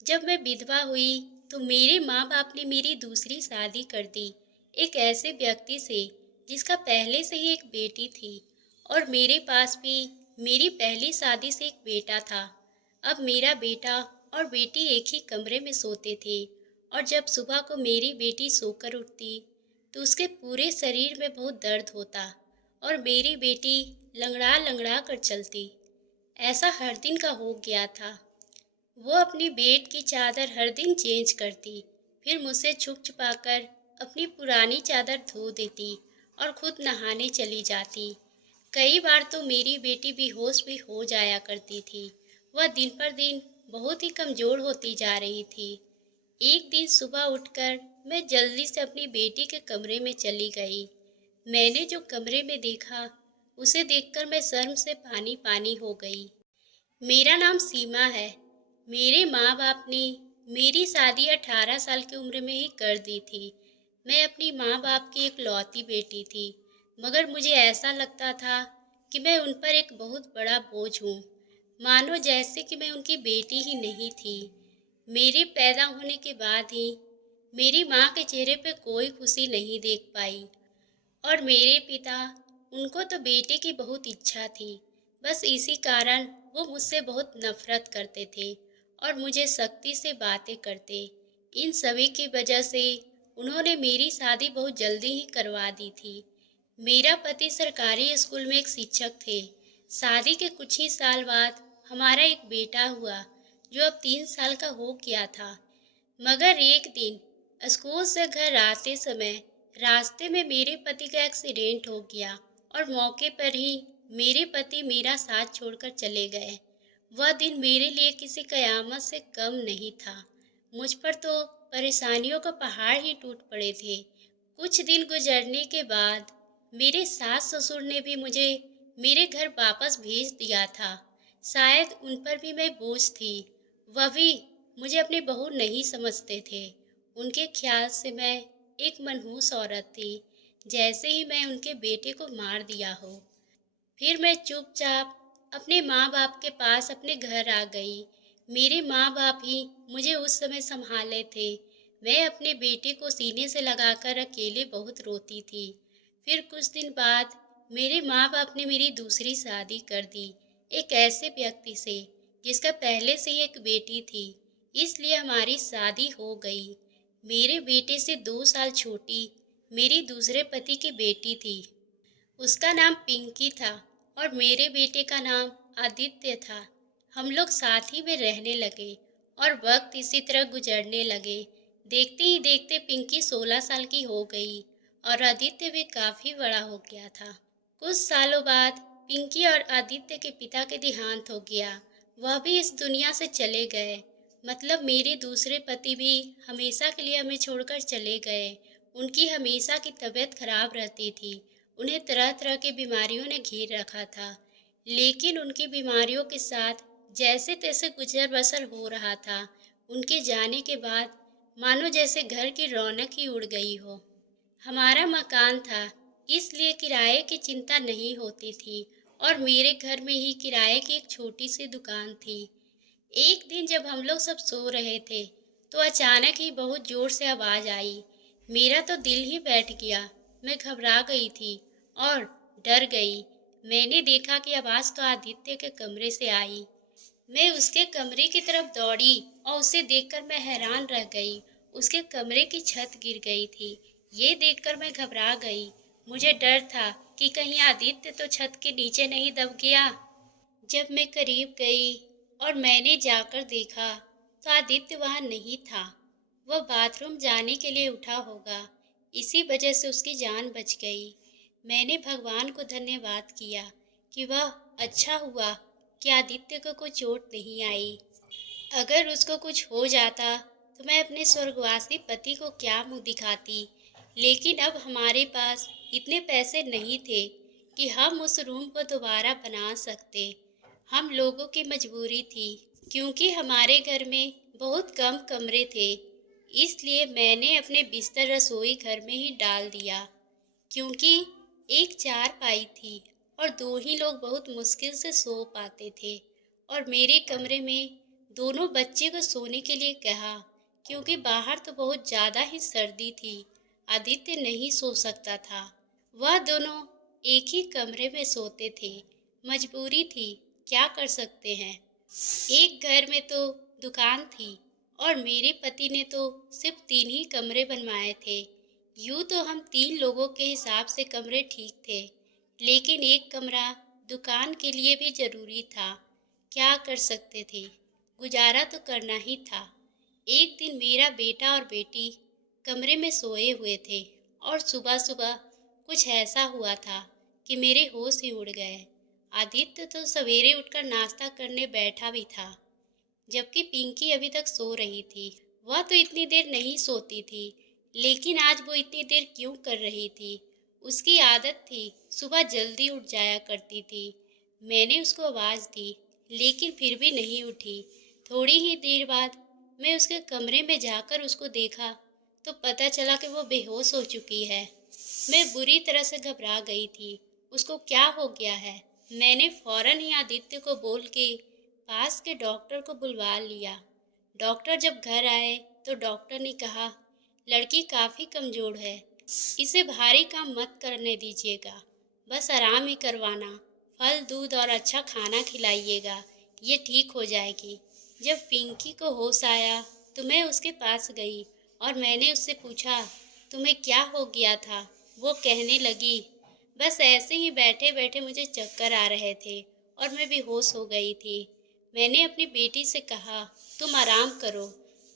जब मैं विधवा हुई तो मेरे माँ बाप ने मेरी दूसरी शादी कर दी, एक ऐसे व्यक्ति से जिसका पहले से ही एक बेटी थी। और मेरे पास भी मेरी पहली शादी से एक बेटा था। अब मेरा बेटा और बेटी एक ही कमरे में सोते थे, और जब सुबह को मेरी बेटी सोकर उठती तो उसके पूरे शरीर में बहुत दर्द होता, और मेरी बेटी लंगड़ा लंगड़ा कर चलती। ऐसा हर दिन का हो गया था। वो अपनी बेड की चादर हर दिन चेंज करती, फिर मुझसे छुप छुपाकर अपनी पुरानी चादर धो देती और खुद नहाने चली जाती। कई बार तो मेरी बेटी बेहोश भी हो जाया करती थी। वह दिन पर दिन बहुत ही कमज़ोर होती जा रही थी। एक दिन सुबह उठकर मैं जल्दी से अपनी बेटी के कमरे में चली गई। मैंने जो कमरे में देखा, उसे देखकर मैं शर्म से पानी पानी हो गई। मेरा नाम सीमा है। मेरे माँ-बाप ने मेरी शादी 18 साल की उम्र में ही कर दी थी। मैं अपनी माँ-बाप की इकलौती बेटी थी, मगर मुझे ऐसा लगता था कि मैं उन पर एक बहुत बड़ा बोझ हूँ, मानो जैसे कि मैं उनकी बेटी ही नहीं थी। मेरे पैदा होने के बाद ही मेरी माँ के चेहरे पे कोई खुशी नहीं देख पाई। और मेरे पिता, उनको तो बेटे की बहुत इच्छा थी। बस इसी कारण वो मुझसे बहुत नफरत करते थे और मुझे सख्ती से बातें करते। इन सभी की वजह से उन्होंने मेरी शादी बहुत जल्दी ही करवा दी थी। मेरा पति सरकारी स्कूल में एक शिक्षक थे। शादी के कुछ ही साल बाद हमारा एक बेटा हुआ, जो अब 3 साल का हो गया था। मगर एक दिन स्कूल से घर आते समय रास्ते में मेरे पति का एक्सीडेंट हो गया, और मौके पर ही मेरे पति मेरा साथ छोड़कर चले गए। वह दिन मेरे लिए किसी कयामत से कम नहीं था। मुझ पर तो परेशानियों का पहाड़ ही टूट पड़े थे। कुछ दिन गुजरने के बाद मेरे सास ससुर ने भी मुझे मेरे घर वापस भेज दिया था। शायद उन पर भी मैं बोझ थी। वह भी मुझे अपनी बहू नहीं समझते थे। उनके ख्याल से मैं एक मनहूस औरत थी, जैसे ही मैं उनके बेटे को मार दिया हो। फिर मैं चुपचाप अपने माँ बाप के पास अपने घर आ गई। मेरे माँ बाप ही मुझे उस समय संभाले थे। मैं अपने बेटे को सीने से लगाकर अकेले बहुत रोती थी। फिर कुछ दिन बाद मेरे माँ बाप ने मेरी दूसरी शादी कर दी, एक ऐसे व्यक्ति से जिसका पहले से ही एक बेटी थी। इसलिए हमारी शादी हो गई। मेरे बेटे से 2 साल छोटी मेरी दूसरे पति की बेटी थी। उसका नाम पिंकी था और मेरे बेटे का नाम आदित्य था। हम लोग साथ ही में रहने लगे और वक्त इसी तरह गुजरने लगे। देखते ही देखते पिंकी 16 साल की हो गई और आदित्य भी काफी बड़ा हो गया था। कुछ सालों बाद पिंकी और आदित्य के पिता के देहांत हो गया। वह भी इस दुनिया से चले गए। मतलब मेरे दूसरे पति भी हमेशा के लिए हमें छोड़कर चले गए। उनकी हमेशा की तबीयत खराब रहती थी। उन्हें तरह तरह की बीमारियों ने घेर रखा था, लेकिन उनकी बीमारियों के साथ जैसे तैसे गुजर बसर हो रहा था। उनके जाने के बाद मानो जैसे घर की रौनक ही उड़ गई हो। हमारा मकान था, इसलिए किराए की चिंता नहीं होती थी, और मेरे घर में ही किराए की एक छोटी सी दुकान थी। एक दिन जब हम लोग सब सो रहे थे तो अचानक ही बहुत जोर से आवाज आई। मेरा तो दिल ही बैठ गया। मैं घबरा गई थी और डर गई। मैंने देखा कि आवाज तो आदित्य के कमरे से आई। मैं उसके कमरे की तरफ दौड़ी और उसे देखकर मैं हैरान रह गई। उसके कमरे की छत गिर गई थी। ये देखकर मैं घबरा गई। मुझे डर था कि कहीं आदित्य तो छत के नीचे नहीं दब गया। जब मैं करीब गई और मैंने जाकर देखा तो आदित्य वहां नहीं था। वह बाथरूम जाने के लिए उठा होगा, इसी वजह से उसकी जान बच गई। मैंने भगवान को धन्यवाद किया कि वह अच्छा हुआ कि आदित्य को कोई चोट नहीं आई। अगर उसको कुछ हो जाता तो मैं अपने स्वर्गवासी पति को क्या मुंह दिखाती। लेकिन अब हमारे पास इतने पैसे नहीं थे कि हम उस रूम को दोबारा बना सकते। हम लोगों की मजबूरी थी, क्योंकि हमारे घर में बहुत कम कमरे थे। इसलिए मैंने अपने बिस्तर रसोई घर में ही डाल दिया, क्योंकि एक चारपाई थी और दो ही लोग बहुत मुश्किल से सो पाते थे। और मेरे कमरे में दोनों बच्चे को सोने के लिए कहा, क्योंकि बाहर तो बहुत ज़्यादा ही सर्दी थी। आदित्य नहीं सो सकता था। वह दोनों एक ही कमरे में सोते थे। मजबूरी थी, क्या कर सकते हैं। एक घर में तो दुकान थी और मेरे पति ने तो सिर्फ 3 ही कमरे बनवाए थे। यूं तो हम 3 लोगों के हिसाब से कमरे ठीक थे, लेकिन एक कमरा दुकान के लिए भी जरूरी था। क्या कर सकते थे, गुजारा तो करना ही था। एक दिन मेरा बेटा और बेटी कमरे में सोए हुए थे और सुबह सुबह कुछ ऐसा हुआ था कि मेरे होश ही उड़ गए। आदित्य तो सवेरे उठकर नाश्ता करने बैठा भी था, जबकि पिंकी अभी तक सो रही थी। वह तो इतनी देर नहीं सोती थी, लेकिन आज वो इतनी देर क्यों कर रही थी। उसकी आदत थी, सुबह जल्दी उठ जाया करती थी। मैंने उसको आवाज़ दी, लेकिन फिर भी नहीं उठी। थोड़ी ही देर बाद मैं उसके कमरे में जाकर उसको देखा तो पता चला कि वो बेहोश हो चुकी है। मैं बुरी तरह से घबरा गई थी। उसको क्या हो गया है। मैंने फौरन ही आदित्य को बोल के पास के डॉक्टर को बुलवा लिया। डॉक्टर जब घर आए तो डॉक्टर ने कहा, लड़की काफ़ी कमज़ोर है, इसे भारी काम मत करने दीजिएगा, बस आराम ही करवाना, फल दूध और अच्छा खाना खिलाइएगा, ये ठीक हो जाएगी। जब पिंकी को होश आया तो मैं उसके पास गई और मैंने उससे पूछा, तुम्हें क्या हो गया था। वो कहने लगी, बस ऐसे ही बैठे बैठे मुझे चक्कर आ रहे थे और मैं बेहोश हो गई थी। मैंने अपनी बेटी से कहा, तुम आराम करो,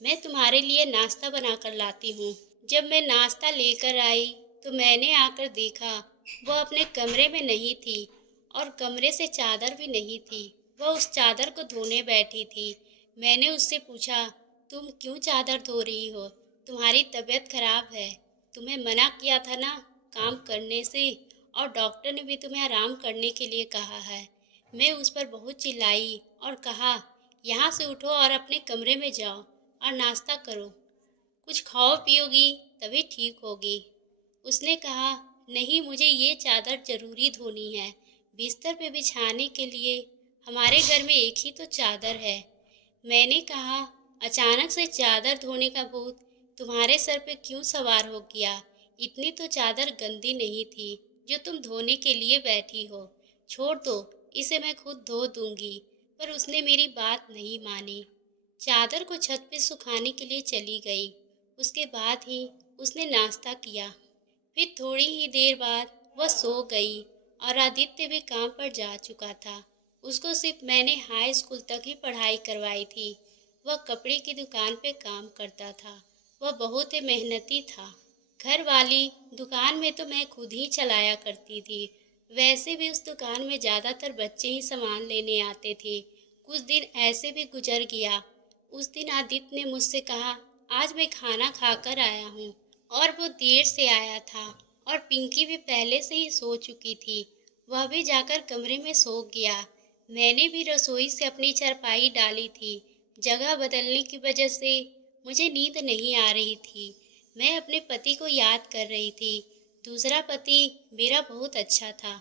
मैं तुम्हारे लिए नाश्ता बना कर लाती हूँ। जब मैं नाश्ता लेकर आई तो मैंने आकर देखा वह अपने कमरे में नहीं थी और कमरे से चादर भी नहीं थी। वह उस चादर को धोने बैठी थी। मैंने उससे पूछा, तुम क्यों चादर धो रही हो, तुम्हारी तबीयत खराब है, तुम्हें मना किया था ना काम करने से, और डॉक्टर ने भी तुम्हें आराम करने के लिए कहा है। मैं उस पर बहुत चिल्लाई और कहा, यहाँ से उठो और अपने कमरे में जाओ और नाश्ता करो, कुछ खाओ पियोगी तभी ठीक होगी। उसने कहा, नहीं, मुझे ये चादर जरूरी धोनी है, बिस्तर पे बिछाने के लिए हमारे घर में एक ही तो चादर है। मैंने कहा, अचानक से चादर धोने का भूत तुम्हारे सर पे क्यों सवार हो गया। इतनी तो चादर गंदी नहीं थी जो तुम धोने के लिए बैठी हो। छोड़ दो, इसे मैं खुद धो दूंगी। पर उसने मेरी बात नहीं मानी। चादर को छत पे सुखाने के लिए चली गई। उसके बाद ही उसने नाश्ता किया। फिर थोड़ी ही देर बाद वह सो गई और आदित्य भी काम पर जा चुका था। उसको सिर्फ मैंने हाई स्कूल तक ही पढ़ाई करवाई थी। वह कपड़े की दुकान पे काम करता था। वह बहुत ही मेहनती था। घर वाली दुकान में तो मैं खुद ही चलाया करती थी। वैसे भी उस दुकान में ज़्यादातर बच्चे ही सामान लेने आते थे। कुछ दिन ऐसे भी गुजर गया। उस दिन आदित्य ने मुझसे कहा, आज मैं खाना खाकर आया हूँ, और वो देर से आया था और पिंकी भी पहले से ही सो चुकी थी। वह भी जाकर कमरे में सो गया। मैंने भी रसोई से अपनी चारपाई डाली थी। जगह बदलने की वजह से मुझे नींद नहीं आ रही थी। मैं अपने पति को याद कर रही थी। दूसरा पति मेरा बहुत अच्छा था,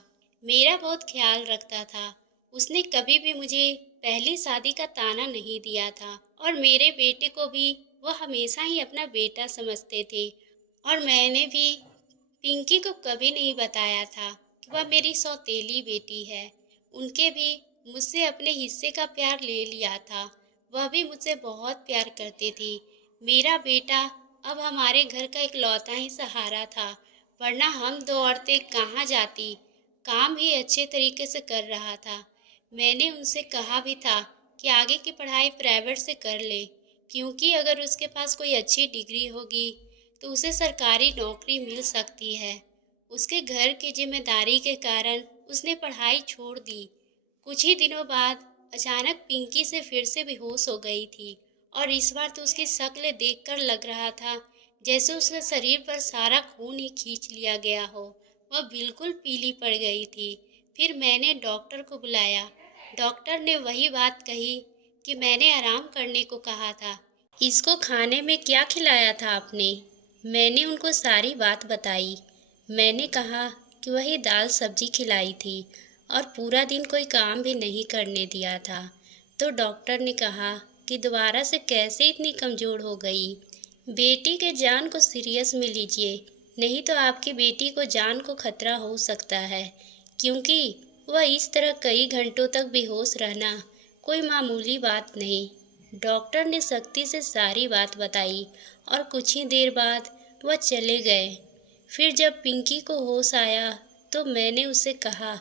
मेरा बहुत ख्याल रखता था। उसने कभी भी मुझे पहली शादी का ताना नहीं दिया था और मेरे बेटे को भी वह हमेशा ही अपना बेटा समझते थे। और मैंने भी पिंकी को कभी नहीं बताया था कि वह मेरी सौतेली बेटी है। उनके भी मुझसे अपने हिस्से का प्यार ले लिया था। वह भी मुझसे बहुत प्यार करती थी। मेरा बेटा अब हमारे घर का इकलौता ही सहारा था, वरना हम 2 औरतें कहाँ जाती। काम भी अच्छे तरीके से कर रहा था। मैंने उनसे कहा भी था कि आगे की पढ़ाई प्राइवेट से कर ले, क्योंकि अगर उसके पास कोई अच्छी डिग्री होगी तो उसे सरकारी नौकरी मिल सकती है। उसके घर की जिम्मेदारी के कारण उसने पढ़ाई छोड़ दी। कुछ ही दिनों बाद अचानक पिंकी से फिर से बेहोश हो गई थी, और इस बार तो उसकी शक्ल देखकर लग रहा था जैसे उसके शरीर पर सारा खून ही खींच लिया गया हो। वह बिल्कुल पीली पड़ गई थी। फिर मैंने डॉक्टर को बुलाया। डॉक्टर ने वही बात कही कि मैंने आराम करने को कहा था। इसको खाने में क्या खिलाया था आपने? मैंने उनको सारी बात बताई। मैंने कहा कि वही दाल सब्जी खिलाई थी और पूरा दिन कोई काम भी नहीं करने दिया था। तो डॉक्टर ने कहा कि दोबारा से कैसे इतनी कमज़ोर हो गई। बेटी के जान को सीरियस में लीजिए, नहीं तो आपकी बेटी को जान को खतरा हो सकता है, क्योंकि वह इस तरह कई घंटों तक बेहोश रहना कोई मामूली बात नहीं। डॉक्टर ने सख्ती से सारी बात बताई और कुछ ही देर बाद वह चले गए। फिर जब पिंकी को होश आया तो मैंने उससे कहा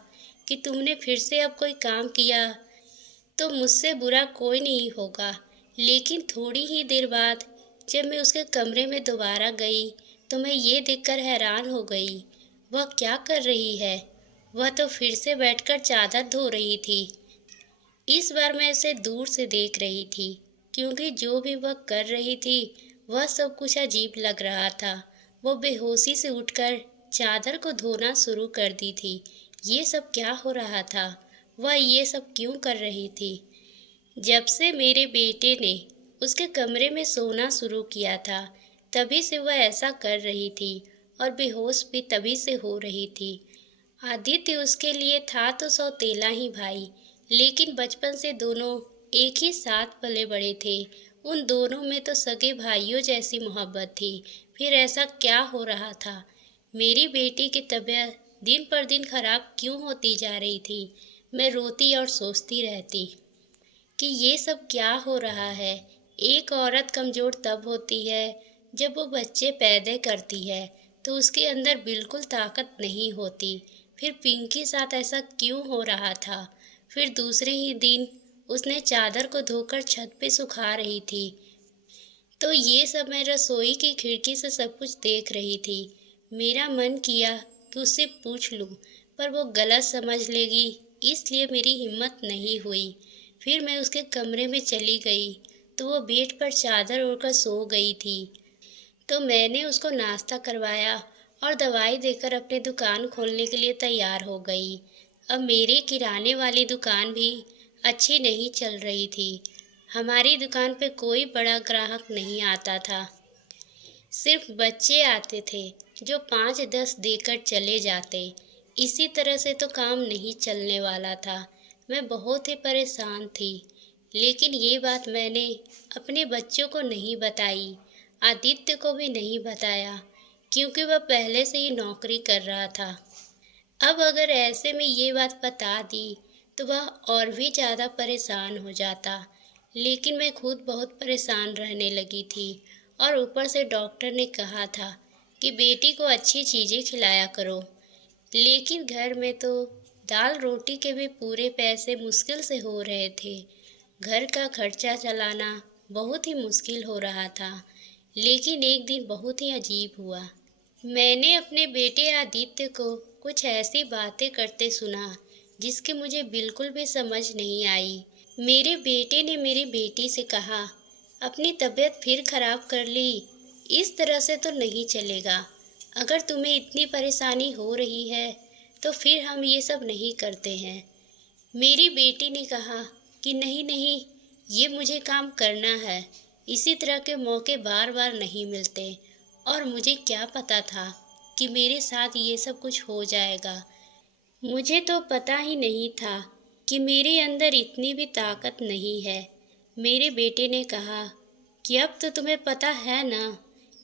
कि तुमने फिर से अब कोई काम किया तो मुझसे बुरा कोई नहीं होगा। लेकिन थोड़ी ही देर बाद जब मैं उसके कमरे में दोबारा गई तो मैं ये देखकर हैरान हो गई। वह क्या कर रही है? वह तो फिर से बैठकर चादर धो रही थी। इस बार मैं उसे दूर से देख रही थी, क्योंकि जो भी वह कर रही थी वह सब कुछ अजीब लग रहा था। वो बेहोशी से उठकर चादर को धोना शुरू कर दी थी। ये सब क्या हो रहा था? वह ये सब क्यों कर रही थी? जब से मेरे बेटे ने उसके कमरे में सोना शुरू किया था, तभी से वह ऐसा कर रही थी और बेहोश भी तभी से हो रही थी। आदित्य उसके लिए था तो सौतेला ही भाई, लेकिन बचपन से दोनों एक ही साथ पले बड़े थे। उन दोनों में तो सगे भाइयों जैसी मोहब्बत थी। फिर ऐसा क्या हो रहा था? मेरी बेटी की तबीयत दिन पर दिन खराब क्यों होती जा रही थी? मैं रोती और सोचती रहती कि ये सब क्या हो रहा है। एक औरत कमज़ोर तब होती है जब वो बच्चे पैदा करती है, तो उसके अंदर बिल्कुल ताकत नहीं होती। फिर पिंकी साथ ऐसा क्यों हो रहा था? फिर दूसरे ही दिन उसने चादर को धोकर छत पे सुखा रही थी, तो ये सब मैं रसोई की खिड़की से सब कुछ देख रही थी। मेरा मन किया कि उससे पूछ लूं, पर वो गलत समझ लेगी, इसलिए मेरी हिम्मत नहीं हुई। फिर मैं उसके कमरे में चली गई तो वो बेड पर चादर ओढ़कर सो गई थी। तो मैंने उसको नाश्ता करवाया और दवाई देकर अपनी दुकान खोलने के लिए तैयार हो गई। अब मेरी किराने वाली दुकान भी अच्छी नहीं चल रही थी। हमारी दुकान पे कोई बड़ा ग्राहक नहीं आता था, सिर्फ बच्चे आते थे जो 5-10 देकर चले जाते। इसी तरह से तो काम नहीं चलने वाला था। मैं बहुत ही परेशान थी, लेकिन ये बात मैंने अपने बच्चों को नहीं बताई, आदित्य को भी नहीं बताया, क्योंकि वह पहले से ही नौकरी कर रहा था। अब अगर ऐसे में ये बात बता दी तो वह और भी ज़्यादा परेशान हो जाता। लेकिन मैं खुद बहुत परेशान रहने लगी थी, और ऊपर से डॉक्टर ने कहा था कि बेटी को अच्छी चीज़ें खिलाया करो। लेकिन घर में तो दाल रोटी के भी पूरे पैसे मुश्किल से हो रहे थे। घर का खर्चा चलाना बहुत ही मुश्किल हो रहा था। लेकिन एक दिन बहुत ही अजीब हुआ। मैंने अपने बेटे आदित्य को कुछ ऐसी बातें करते सुना जिसकी मुझे बिल्कुल भी समझ नहीं आई। मेरे बेटे ने मेरी बेटी से कहा, अपनी तबीयत फिर खराब कर ली, इस तरह से तो नहीं चलेगा। अगर तुम्हें इतनी परेशानी हो रही है तो फिर हम ये सब नहीं करते हैं। मेरी बेटी ने कहा कि नहीं नहीं, ये मुझे काम करना है। इसी तरह के मौके बार बार नहीं मिलते, और मुझे क्या पता था कि मेरे साथ ये सब कुछ हो जाएगा। मुझे तो पता ही नहीं था कि मेरे अंदर इतनी भी ताकत नहीं है। मेरे बेटे ने कहा कि अब तो तुम्हें पता है ना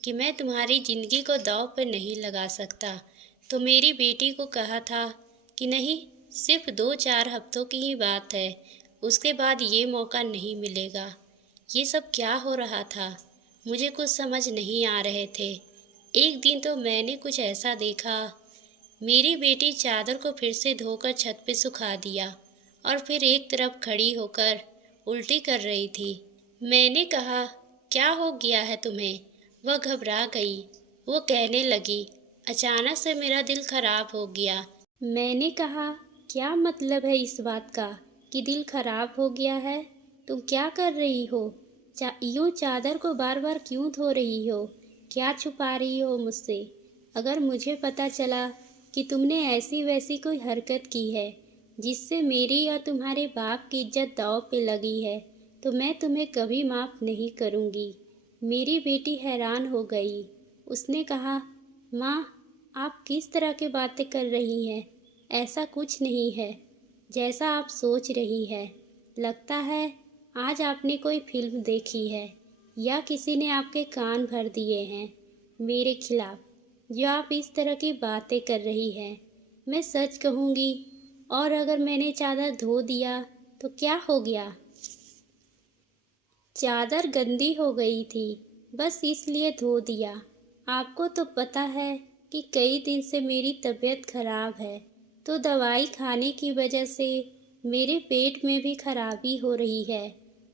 कि मैं तुम्हारी ज़िंदगी को दांव पर नहीं लगा सकता। तो मेरी बेटी को कहा था कि नहीं, सिर्फ 2-4 हफ्तों की ही बात है, उसके बाद ये मौका नहीं मिलेगा। ये सब क्या हो रहा था? मुझे कुछ समझ नहीं आ रहे थे। एक दिन तो मैंने कुछ ऐसा देखा, मेरी बेटी चादर को फिर से धोकर छत पे सुखा दिया और फिर एक तरफ खड़ी होकर उल्टी कर रही थी। मैंने कहा, क्या हो गया है तुम्हें? वह घबरा गई। वो कहने लगी, अचानक से मेरा दिल खराब हो गया। मैंने कहा, क्या मतलब है इस बात का कि दिल खराब हो गया है? तुम क्या कर रही हो? यूं चादर को बार बार क्यों धो रही हो? क्या छुपा रही हो मुझसे? अगर मुझे पता चला कि तुमने ऐसी वैसी कोई हरकत की है जिससे मेरी और तुम्हारे बाप की इज्जत दांव पे लगी है, तो मैं तुम्हें कभी माफ़ नहीं करूँगी। मेरी बेटी हैरान हो गई। उसने कहा, माँ, आप किस तरह की बातें कर रही हैं? ऐसा कुछ नहीं है जैसा आप सोच रही है। लगता है आज आपने कोई फिल्म देखी है या किसी ने आपके कान भर दिए हैं मेरे खिलाफ, जो आप इस तरह की बातें कर रही हैं। मैं सच कहूँगी, और अगर मैंने चादर धो दिया तो क्या हो गया? चादर गंदी हो गई थी, बस इसलिए धो दिया। आपको तो पता है कि कई दिन से मेरी तबीयत खराब है, तो दवाई खाने की वजह से मेरे पेट में भी खराबी हो रही है।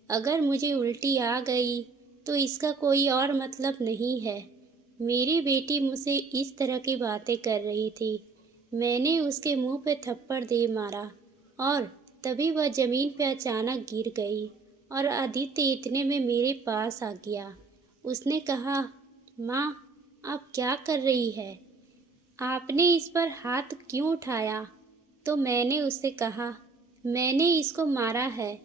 अगर मुझे उल्टी आ गई तो इसका कोई और मतलब नहीं है। मेरी बेटी मुझसे इस तरह की बातें कर रही थी। मैंने उसके मुंह पे थप्पड़ दे मारा और तभी वह जमीन पे अचानक गिर गई और आदित्य इतने में मेरे पास आ गया। उसने कहा, माँ, आप क्या कर रही है? आपने इस पर हाथ क्यों उठाया? तो मैंने उससे कहा, मैंने इसको मारा है,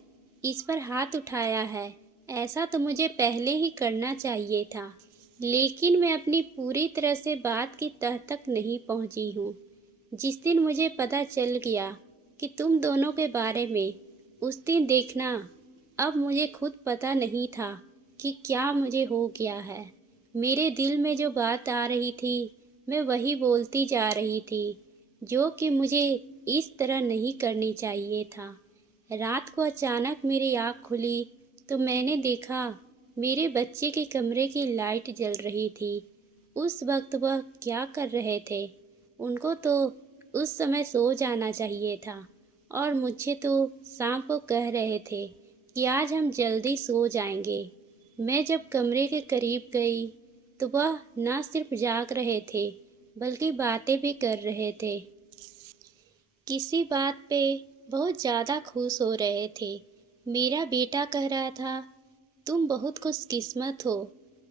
इस पर हाथ उठाया है। ऐसा तो मुझे पहले ही करना चाहिए था, लेकिन मैं अपनी पूरी तरह से बात की तह तक नहीं पहुंची हूँ। जिस दिन मुझे पता चल गया कि तुम दोनों के बारे में, उस दिन देखना, अब मुझे खुद पता नहीं था कि क्या मुझे हो गया है। मेरे दिल में जो बात आ रही थी, मैं वही बोलती जा रही थी, जो कि मुझे इस तरह नहीं करनी चाहिए था। रात को अचानक मेरी आँख खुली तो मैंने देखा मेरे बच्चे के कमरे की लाइट जल रही थी। उस वक्त वह क्या कर रहे थे? उनको तो उस समय सो जाना चाहिए था, और मुझे तो शाम को कह रहे थे कि आज हम जल्दी सो जाएंगे। मैं जब कमरे के करीब गई तो वह न सिर्फ जाग रहे थे, बल्कि बातें भी कर रहे थे। किसी बात पे बहुत ज़्यादा खुश हो रहे थे। मेरा बेटा कह रहा था, तुम बहुत खुशकिस्मत हो।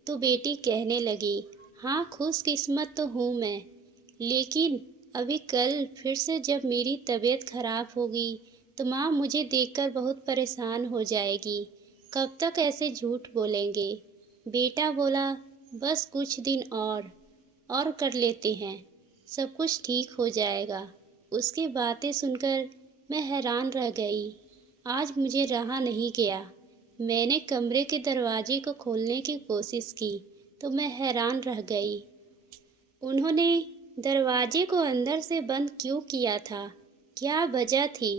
तो बेटी कहने लगी, हाँ, खुशकिस्मत तो हूँ मैं, लेकिन अभी कल फिर से जब मेरी तबीयत खराब होगी तो माँ मुझे देखकर बहुत परेशान हो जाएगी। कब तक ऐसे झूठ बोलेंगे? बेटा बोला, बस कुछ दिन और कर लेते हैं, सब कुछ ठीक हो जाएगा। उसकी बातें सुनकर मैं हैरान रह गई। आज मुझे रहा नहीं गया। मैंने कमरे के दरवाजे को खोलने की कोशिश की तो मैं हैरान रह गई। उन्होंने दरवाजे को अंदर से बंद क्यों किया था? क्या वजह थी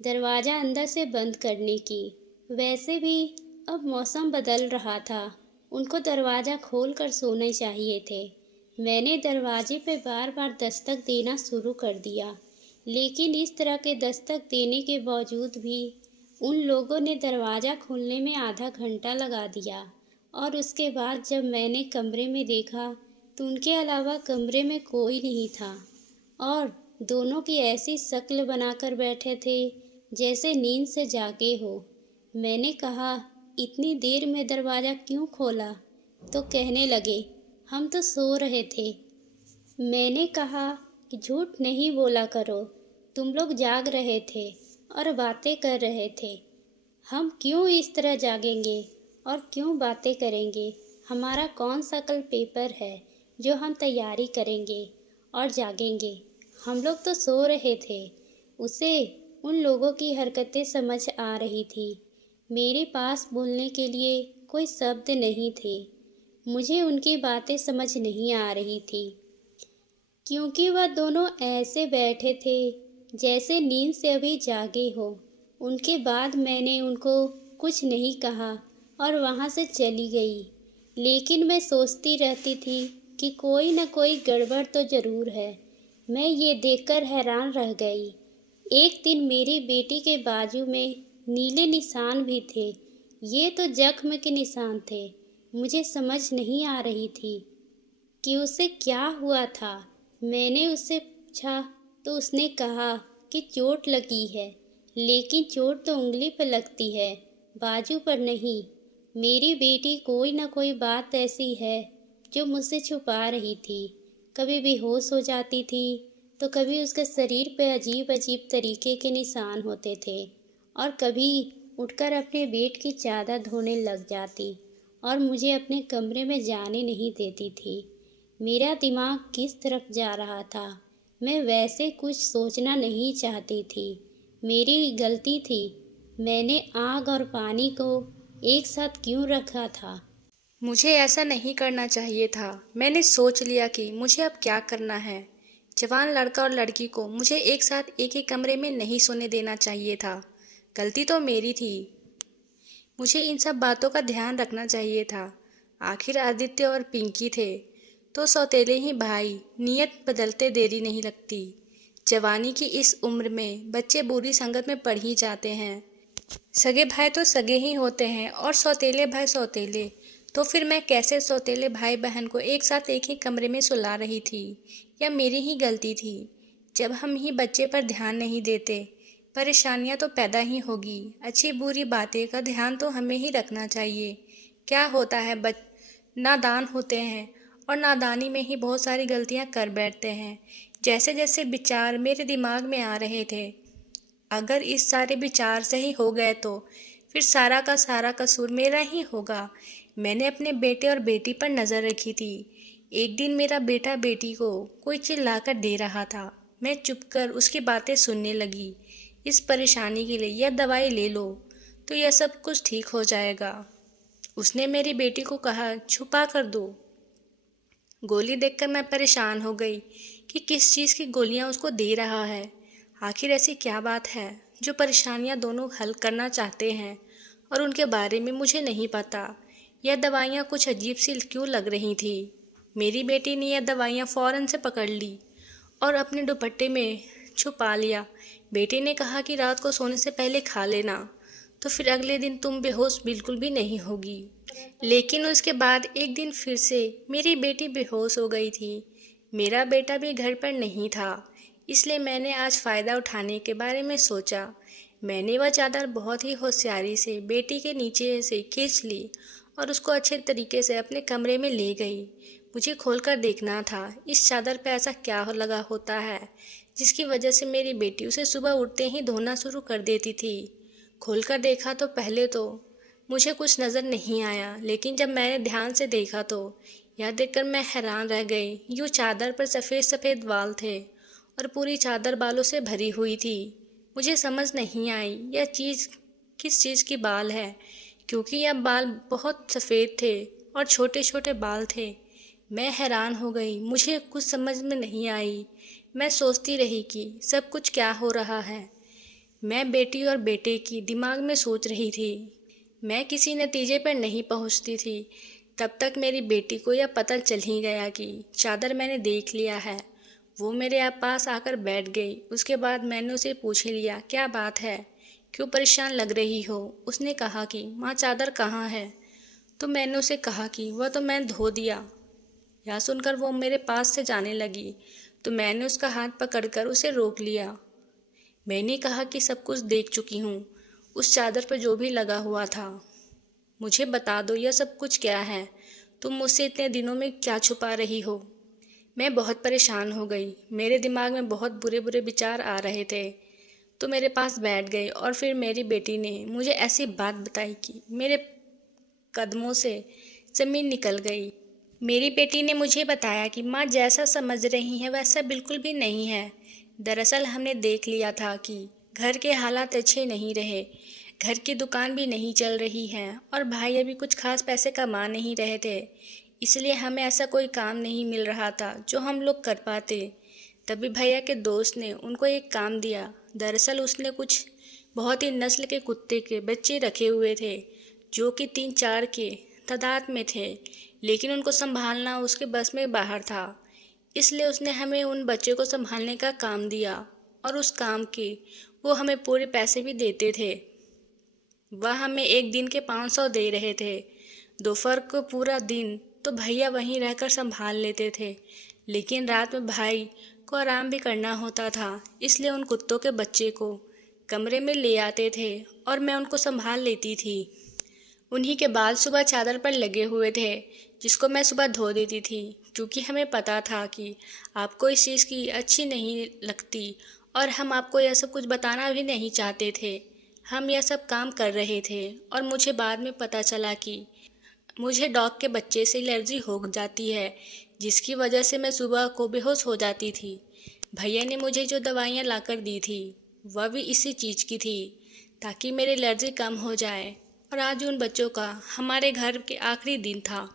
दरवाज़ा अंदर से बंद करने की? वैसे भी अब मौसम बदल रहा था, उनको दरवाज़ा खोल कर सोने चाहिए थे। मैंने दरवाजे पे बार बार दस्तक देना शुरू कर दिया, लेकिन इस तरह के दस्तक देने के बावजूद भी उन लोगों ने दरवाज़ा खोलने में आधा घंटा लगा दिया। और उसके बाद जब मैंने कमरे में देखा तो उनके अलावा कमरे में कोई नहीं था, और दोनों की ऐसी शक्ल बनाकर बैठे थे जैसे नींद से जागे हो। मैंने कहा, इतनी देर में दरवाज़ा क्यों खोला? तो कहने लगे, हम तो सो रहे थे। मैंने कहा कि झूठ नहीं बोला करो, तुम लोग जाग रहे थे और बातें कर रहे थे। हम क्यों इस तरह जागेंगे और क्यों बातें करेंगे? हमारा कौन सा कल पेपर है जो हम तैयारी करेंगे और जागेंगे? हम लोग तो सो रहे थे। उसे उन लोगों की हरकतें समझ आ रही थी। मेरे पास बोलने के लिए कोई शब्द नहीं थे। मुझे उनकी बातें समझ नहीं आ रही थी, क्योंकि वह दोनों ऐसे बैठे थे जैसे नींद से अभी जागे हो। उनके बाद मैंने उनको कुछ नहीं कहा और वहाँ से चली गई, लेकिन मैं सोचती रहती थी कि कोई न कोई गड़बड़ तो ज़रूर है। मैं ये देखकर हैरान रह गई। एक दिन मेरी बेटी के बाजू में नीले निशान भी थे। ये तो जख्म के निशान थे। मुझे समझ नहीं आ रही थी कि उसे क्या हुआ था। मैंने उससे पूछा तो उसने कहा कि चोट लगी है, लेकिन चोट तो उंगली पर लगती है, बाजू पर नहीं। मेरी बेटी कोई ना कोई बात ऐसी है जो मुझसे छुपा रही थी। कभी बेहोश हो जाती थी तो कभी उसके शरीर पे अजीब अजीब तरीके के निशान होते थे, और कभी उठकर अपने बेड की चादर धोने लग जाती और मुझे अपने कमरे में जाने नहीं देती थी। मेरा दिमाग किस तरफ जा रहा था? मैं वैसे कुछ सोचना नहीं चाहती थी। मेरी गलती थी। मैंने आग और पानी को एक साथ क्यों रखा था? मुझे ऐसा नहीं करना चाहिए था। मैंने सोच लिया कि मुझे अब क्या करना है। जवान लड़का और लड़की को मुझे एक साथ एक ही कमरे में नहीं सोने देना चाहिए था। गलती तो मेरी थी। मुझे इन सब बातों का ध्यान रखना चाहिए था। आखिर आदित्य और पिंकी थे तो सौतेले ही भाई, नियत बदलते देरी नहीं लगती। जवानी की इस उम्र में बच्चे बुरी संगत में पड़ ही जाते हैं। सगे भाई तो सगे ही होते हैं और सौतेले भाई सौतेले। तो फिर मैं कैसे सौतेले भाई बहन को एक साथ एक ही कमरे में सुला रही थी? या मेरी ही गलती थी? जब हम ही बच्चे पर ध्यान नहीं देते, परेशानियां तो पैदा ही होगी। अच्छी बुरी बातें का ध्यान तो हमें ही रखना चाहिए। क्या होता है, नादान होते हैं और नादानी में ही बहुत सारी गलतियां कर बैठते हैं। जैसे जैसे विचार मेरे दिमाग में आ रहे थे, अगर इस सारे विचार सही हो गए तो फिर सारा का सारा कसूर मेरा ही होगा। मैंने अपने बेटे और बेटी पर नज़र रखी थी। एक दिन मेरा बेटा बेटी को कोई चिल्लाकर दे रहा था। मैं चुपकर उसकी बातें सुनने लगी। इस परेशानी के लिए यह दवाई ले लो तो यह सब कुछ ठीक हो जाएगा, उसने मेरी बेटी को कहा। छुपा कर दो। गोली देखकर मैं परेशान हो गई कि किस चीज़ की गोलियां उसको दे रहा है। आखिर ऐसी क्या बात है जो परेशानियां दोनों हल करना चाहते हैं और उनके बारे में मुझे नहीं पता। यह दवाइयां कुछ अजीब सी क्यों लग रही थी। मेरी बेटी ने यह दवाइयां फ़ौरन से पकड़ ली और अपने दुपट्टे में छुपा लिया। बेटी ने कहा कि रात को सोने से पहले खा लेना तो फिर अगले दिन तुम बेहोश बिल्कुल भी नहीं होगी। लेकिन उसके बाद एक दिन फिर से मेरी बेटी बेहोश हो गई थी। मेरा बेटा भी घर पर नहीं था, इसलिए मैंने आज फ़ायदा उठाने के बारे में सोचा। मैंने वह चादर बहुत ही होशियारी से बेटी के नीचे से खींच ली और उसको अच्छे तरीके से अपने कमरे में ले गई। मुझे खोलकर देखना था इस चादर पे ऐसा क्या लगा होता है जिसकी वजह से मेरी बेटी उसे सुबह उठते ही धोना शुरू कर देती थी। खोलकर देखा तो पहले तो मुझे कुछ नज़र नहीं आया, लेकिन जब मैंने ध्यान से देखा तो यह देखकर मैं हैरान रह गई। यूँ चादर पर सफ़ेद सफ़ेद बाल थे और पूरी चादर बालों से भरी हुई थी। मुझे समझ नहीं आई यह चीज़ किस चीज़ की बाल है, क्योंकि यह बाल बहुत सफ़ेद थे और छोटे छोटे बाल थे। मैं हैरान हो गई, मुझे कुछ समझ में नहीं आई। मैं सोचती रही कि सब कुछ क्या हो रहा है। मैं बेटी और बेटे की दिमाग में सोच रही थी। मैं किसी नतीजे पर नहीं पहुंचती थी। तब तक मेरी बेटी को यह पता चल ही गया कि चादर मैंने देख लिया है। वो मेरे पास आकर बैठ गई। उसके बाद मैंने उसे पूछ लिया, क्या बात है, क्यों परेशान लग रही हो? उसने कहा कि माँ चादर कहाँ है? तो मैंने उसे कहा कि वह तो मैंने धो दिया। यह सुनकर वो मेरे पास से जाने लगी तो मैंने उसका हाथ पकड़कर उसे रोक लिया। मैंने कहा कि सब कुछ देख चुकी हूँ, उस चादर पर जो भी लगा हुआ था। मुझे बता दो यह सब कुछ क्या है? तुम मुझसे इतने दिनों में क्या छुपा रही हो? मैं बहुत परेशान हो गई। मेरे दिमाग में बहुत बुरे बुरे विचार आ रहे थे। तो मेरे पास बैठ गई और फिर मेरी बेटी ने मुझे ऐसी बात बताई कि मेरे कदमों से ज़मीन निकल गई। मेरी बेटी ने मुझे बताया कि माँ जैसा समझ रही हैं वैसा बिल्कुल भी नहीं है। दरअसल हमने देख लिया था कि घर के हालात अच्छे नहीं रहे, घर की दुकान भी नहीं चल रही है और भाई अभी कुछ खास पैसे कमा नहीं रहे थे, इसलिए हमें ऐसा कोई काम नहीं मिल रहा था जो हम लोग कर पाते। तभी भैया के दोस्त ने उनको एक काम दिया। दरअसल उसने कुछ बहुत ही नस्ल के कुत्ते के बच्चे रखे हुए थे जो कि 3-4 के तादाद में थे, लेकिन उनको संभालना उसके बस में बाहर था। इसलिए उसने हमें उन बच्चों को संभालने का काम दिया और उस काम के वो हमें पूरे पैसे भी देते थे। वह हमें एक दिन के 500 दे रहे थे। दोपहर को पूरा दिन तो भैया वहीं रहकर संभाल लेते थे, लेकिन रात में भाई को आराम भी करना होता था, इसलिए उन कुत्तों के बच्चे को कमरे में ले आते थे और मैं उनको संभाल लेती थी। उन्हीं के बाल सुबह चादर पर लगे हुए थे जिसको मैं सुबह धो देती थी, क्योंकि हमें पता था कि आपको इस चीज़ की अच्छी नहीं लगती और हम आपको यह सब कुछ बताना भी नहीं चाहते थे। हम यह सब काम कर रहे थे और मुझे बाद में पता चला कि मुझे डॉग के बच्चे से एलर्जी हो जाती है, जिसकी वजह से मैं सुबह को बेहोश हो जाती थी। भैया ने मुझे जो दवाइयाँ लाकर दी थी वह भी इसी चीज़ की थी। ताकि मेरी एलर्जी कम हो जाए। और आज उन बच्चों का हमारे घर के आखिरी दिन था,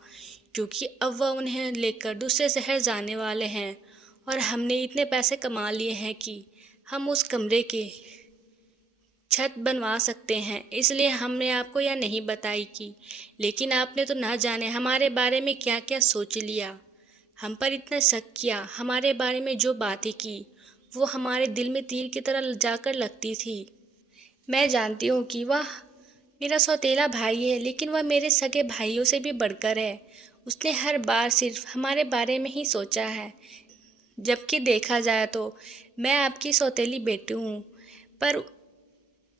क्योंकि अब वह उन्हें लेकर दूसरे शहर जाने वाले हैं और हमने इतने पैसे कमा लिए हैं कि हम उस कमरे के छत बनवा सकते हैं। इसलिए हमने आपको यह नहीं बताई कि, लेकिन आपने तो ना जाने हमारे बारे में क्या क्या सोच लिया, हम पर इतना शक किया। हमारे बारे में जो बातें की वो हमारे दिल में तीर की तरह जाकर लगती थी। मैं जानती हूँ कि वह मेरा सौतेला भाई है, लेकिन वह मेरे सगे भाइयों से भी बढ़कर है। उसने हर बार सिर्फ हमारे बारे में ही सोचा है, जबकि देखा जाए तो मैं आपकी सौतेली बेटी हूँ, पर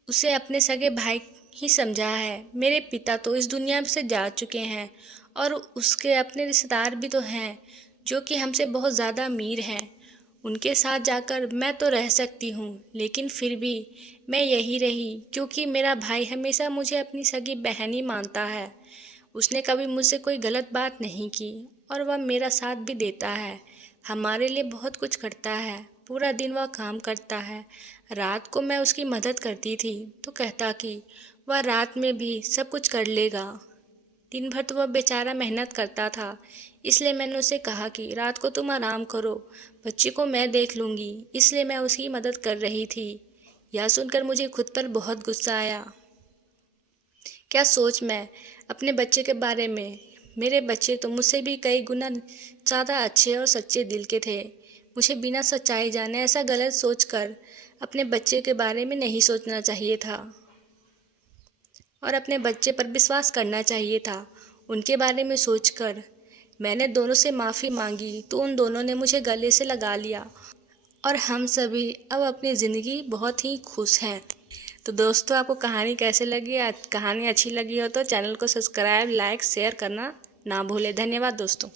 उसे अपने सगे भाई ही समझा है। मेरे पिता तो इस दुनिया से जा चुके हैं और उसके अपने रिश्तेदार भी तो हैं जो कि हमसे बहुत ज़्यादा अमीर हैं। उनके साथ जाकर मैं तो रह सकती हूँ, लेकिन फिर भी मैं यही रही क्योंकि मेरा भाई हमेशा मुझे अपनी सगी बहन ही मानता है। उसने कभी मुझसे कोई गलत बात नहीं की और वह मेरा साथ भी देता है, हमारे लिए बहुत कुछ करता है। पूरा दिन वह काम करता है, रात को मैं उसकी मदद करती थी तो कहता कि वह रात में भी सब कुछ कर लेगा। दिन भर तो वह बेचारा मेहनत करता था, इसलिए मैंने उसे कहा कि रात को तुम आराम करो, बच्ची को मैं देख लूँगी, इसलिए मैं उसकी मदद कर रही थी। यह सुनकर मुझे खुद पर बहुत गुस्सा आया। क्या सोच मैं अपने बच्चे के बारे में। मेरे बच्चे तो मुझसे भी कई गुना ज़्यादा अच्छे और सच्चे दिल के थे। मुझे बिना सच्चाई जाने ऐसा गलत सोचकर अपने बच्चे के बारे में नहीं सोचना चाहिए था और अपने बच्चे पर विश्वास करना चाहिए था। उनके बारे में सोचकर मैंने दोनों से माफ़ी मांगी तो उन दोनों ने मुझे गले से लगा लिया और हम सभी अब अपनी ज़िंदगी बहुत ही खुश हैं। तो दोस्तों, आपको कहानी कैसे लगी? कहानी अच्छी लगी हो तो चैनल को सब्सक्राइब, लाइक, शेयर करना ना भूलें। धन्यवाद दोस्तों।